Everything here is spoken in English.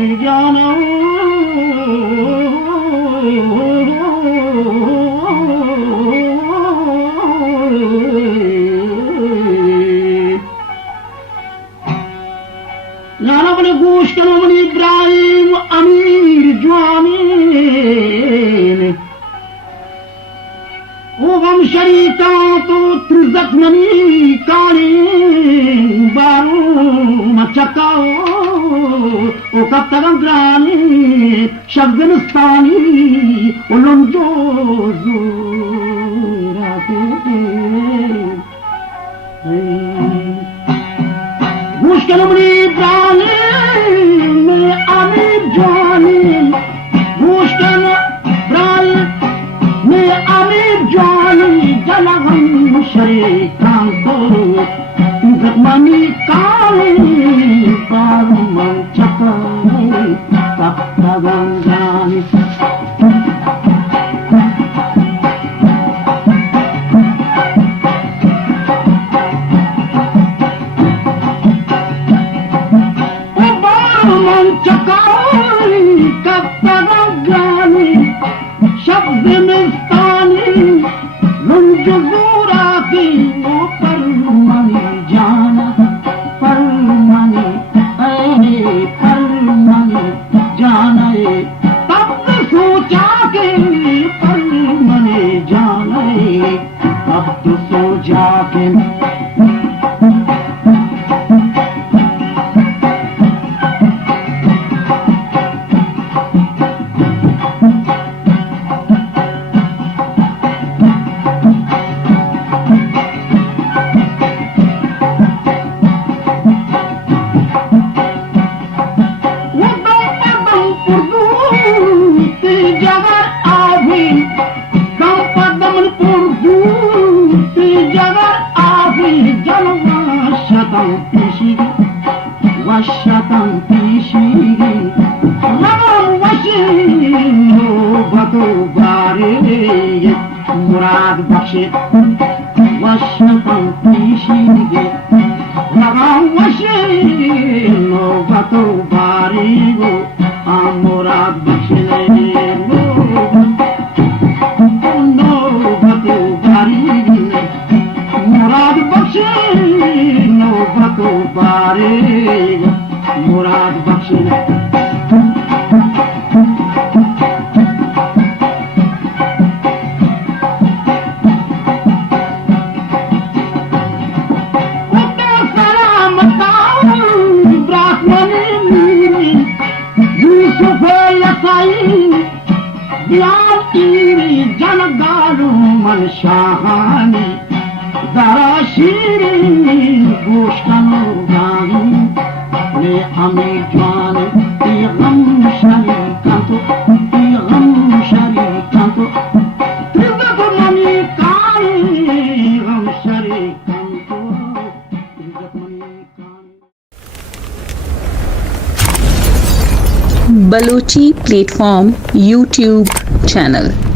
mani jana Nana mani gosh kano mani Ibrahim Amir Jwanin Ogam sharita to trizak mani kani baru machakao O kaptagan grani Shafganistani O londo zurate Gosh kano mani Ibrahim Amir Jwanin Gosh kano Ibrahim Amir Jwanin Jalagam sharikan to trizak mani kani baru machakao kaptagan grani Murad bakshe Washatan pishige Lagam washe No bato barigo Murad bakshe No bato barige Murad bakshe No bato barigo Murad bakshe Yatiri janagalu man shahani darashiri goshkanu gani le ami jwani tigam shari kanto trizak mani kani gam shari kanto trizak mani kani Balochi Platform YouTube channel